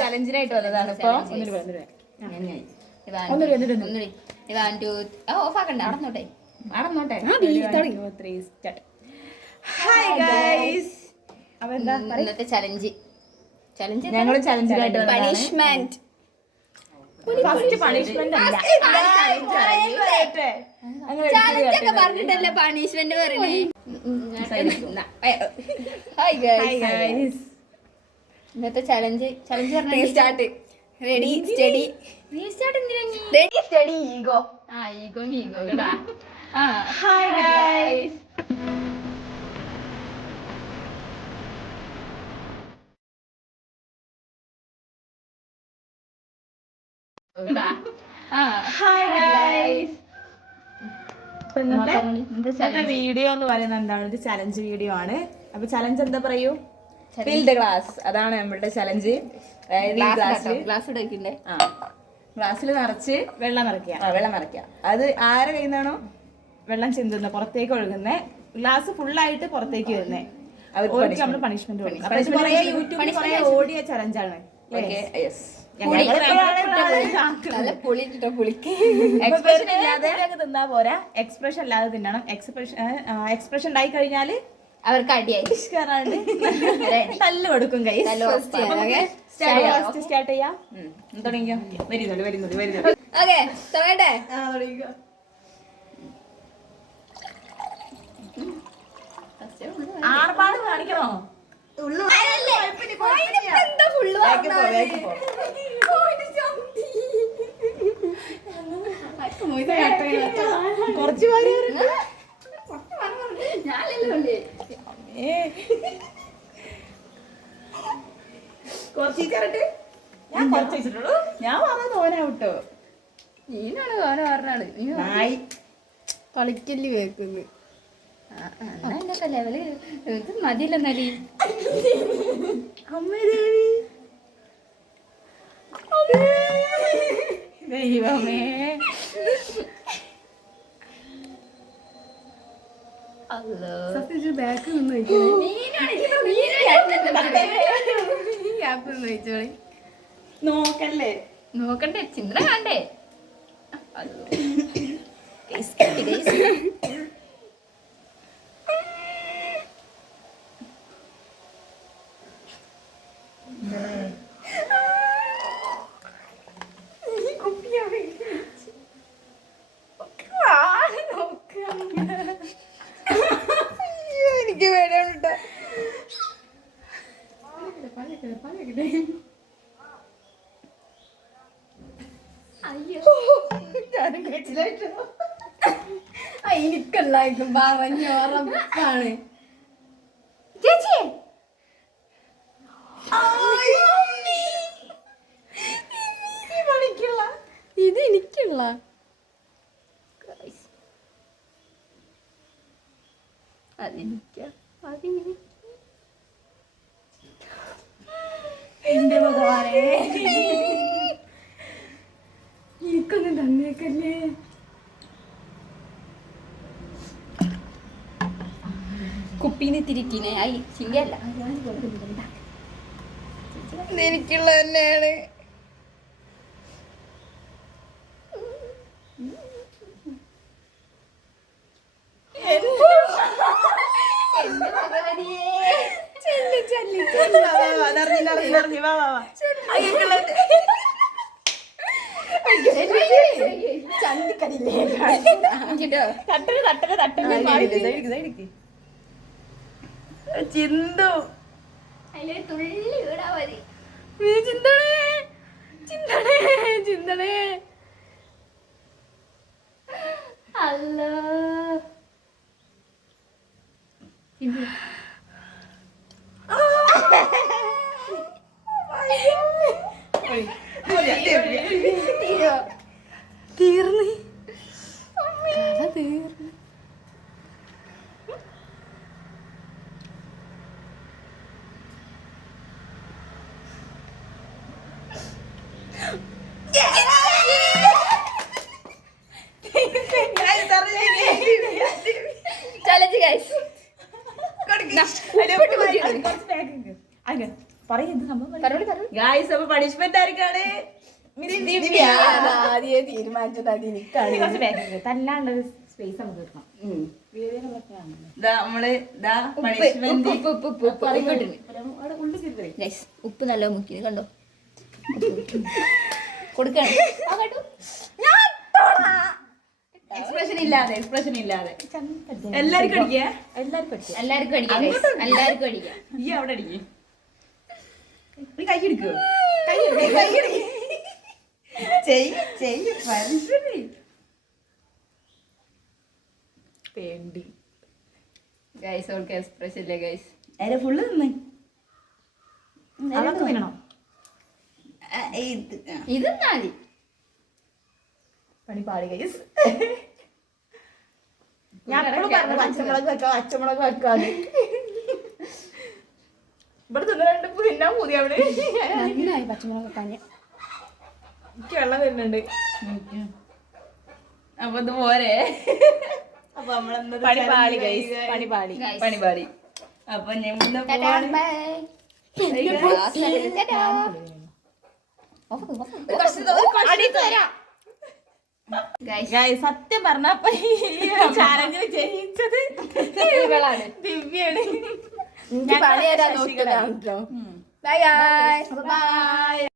ചലഞ്ചിനായിട്ട് വന്നതാണ് ഇപ്പൊ. ഓഫാക്കണ്ട, അടന്നോട്ടെ അടന്നോട്ടെ. ഇന്നത്തെ ചലഞ്ച് ഞങ്ങള് ചലഞ്ചിനായിട്ട് പണിഷ്മെന്റ്. ഫസ്റ്റ് പണിഷ്മെന്റ് അല്ല, പറഞ്ഞിട്ടല്ലേ പണിഷ്മെന്റ് പറയണേ. ഇന്നത്തെ challenge start. Ready steady ready steady ego. Ego hi guys. ഇന്നത്തെ വീഡിയോ എന്ന് പറയുന്നത് എന്താണ്? ഒരു ചലഞ്ച് വീഡിയോ ആണ്. അപ്പൊ ചലഞ്ച് എന്താ പറയൂ? Fill the glass. അതാണ് നമ്മളുടെ ചലഞ്ച്. ഗ്ലാസ്സിൽ നിറച്ച് വെള്ളം നിറയ്ക്കുക. അത് ആരെ കയ്യിൽ നിന്നാണോ വെള്ളം ചിന്തുന്ന പുറത്തേക്ക് ഒഴുകുന്നേ, ഗ്ലാസ് ഫുള്ളായിട്ട് പുറത്തേക്ക് വരുന്നേ, അവർക്ക് നമ്മൾ പണിഷ്മെന്റ് കൊടുക്കും. ഓടിയ ചലഞ്ചാണ്. തിന്നാ പോരാ, എക്സ്പ്രഷൻ ഇല്ലാതെ തിന്നണം. എക്സ്പ്രഷൻ ഉണ്ടായി കഴിഞ്ഞാല് അവർക്ക് അടിയായി തല്ല് കൊടുക്കും. കൈ സ്റ്റാർട്ട് ചെയ്യാം. തുടങ്ങിയോ? വരുന്നുണ്ട്. ആർപ്പാട് കാണിക്കണോ? കുറച്ച് ഞാൻ കുറച്ച് വെച്ചിട്ടുള്ളൂ. ഞാൻ പറഞ്ഞത് ഓനാ വിട്ടോ. നീനാണ് ഓന പറഞ്ഞാണ്. കളിക്കല് കേക്കുന്നു. ലെവല് ഇത് മതിയില്ലെന്നാലി. ദൈവമേ, ബാക്ക് നോക്കല്ലേ, നോക്കണ്ടേ, ചിന്ത കണ്ടേ. എനിക്ക് വേണോട്ടോ. ഞാനും കഴിച്ചില്ലായിട്ടോ. എനിക്കല്ലായിരിക്കും പറഞ്ഞോറപ്പാണ് ചേച്ചി. ഇത് എനിക്കുള്ള എന്റെ ഭഗവാനെ, എനിക്കൊന്നും തന്നേക്കല്ലേ. കുപ്പീന്ന് തിരിക്കീനെ ആയി ചിങ്കല്ല. എനിക്കുള്ള തന്നെയാണ്. ചിന്തു തുള്ളി വീടാ മതി. ചിന്തണേ. അല്ലോ തീർന്നു. ചല പറയുന്നത് സംഭവം പറഞ്ഞോളി പറഞ്ഞു ഗായ്സ്. അപ്പൊ പണിഷ്മെന്റ് ആർക്കാണ്? ആദ്യം തീരുമാനിച്ചത് അത് എനിക്കാണ്. തല്ലാണ്ട് സ്പേസ് നമുക്ക് കിട്ടണം. ഉപ്പ് നല്ല മുക്കി കണ്ടോ കൊടുക്കണം. എക്സ്പ്രഷൻ ഇല്ലാതെ എല്ലാവർക്കും അടിക്കേ. എല്ലാവർക്കും അടിക്കാം എല്ലാവർക്കും അടിക്കാം. ഈ അവിടെ അടിക്കേ. കൈ എടുക്കോ? പേണ്ടി ഗൈസ് ഓൾക്ക് എക്സ്പ്രഷൻ ഇല്ലേ ഗൈസ്? അതിന്റെ ഫുള്ള് നിന്ന് അതൊക്കെ തിന്നണം. ഇത് മതി. പണിപ്പാടി ഗൈസ്. ഞാൻ എപ്പോഴും പറഞ്ഞു പച്ചമുളക് വെക്കാതെ. ഇവിടെ തിന്നണ്ട് തിന്നാൻ പൂതി അവിടെ. നന്നായി പച്ചമുളക് വെക്കാൻ. എനിക്ക് വെള്ളം വരുന്നുണ്ട്. അപ്പൊ ഇത് പോരെ. അപ്പൊ നമ്മളെന്താ പണിപാളി. അപ്പൊ സത്യം പറഞ്ഞപ്പോ ചാലഞ്ച് ജയിച്ചത് ദിവ്യാണ്. Bye bye.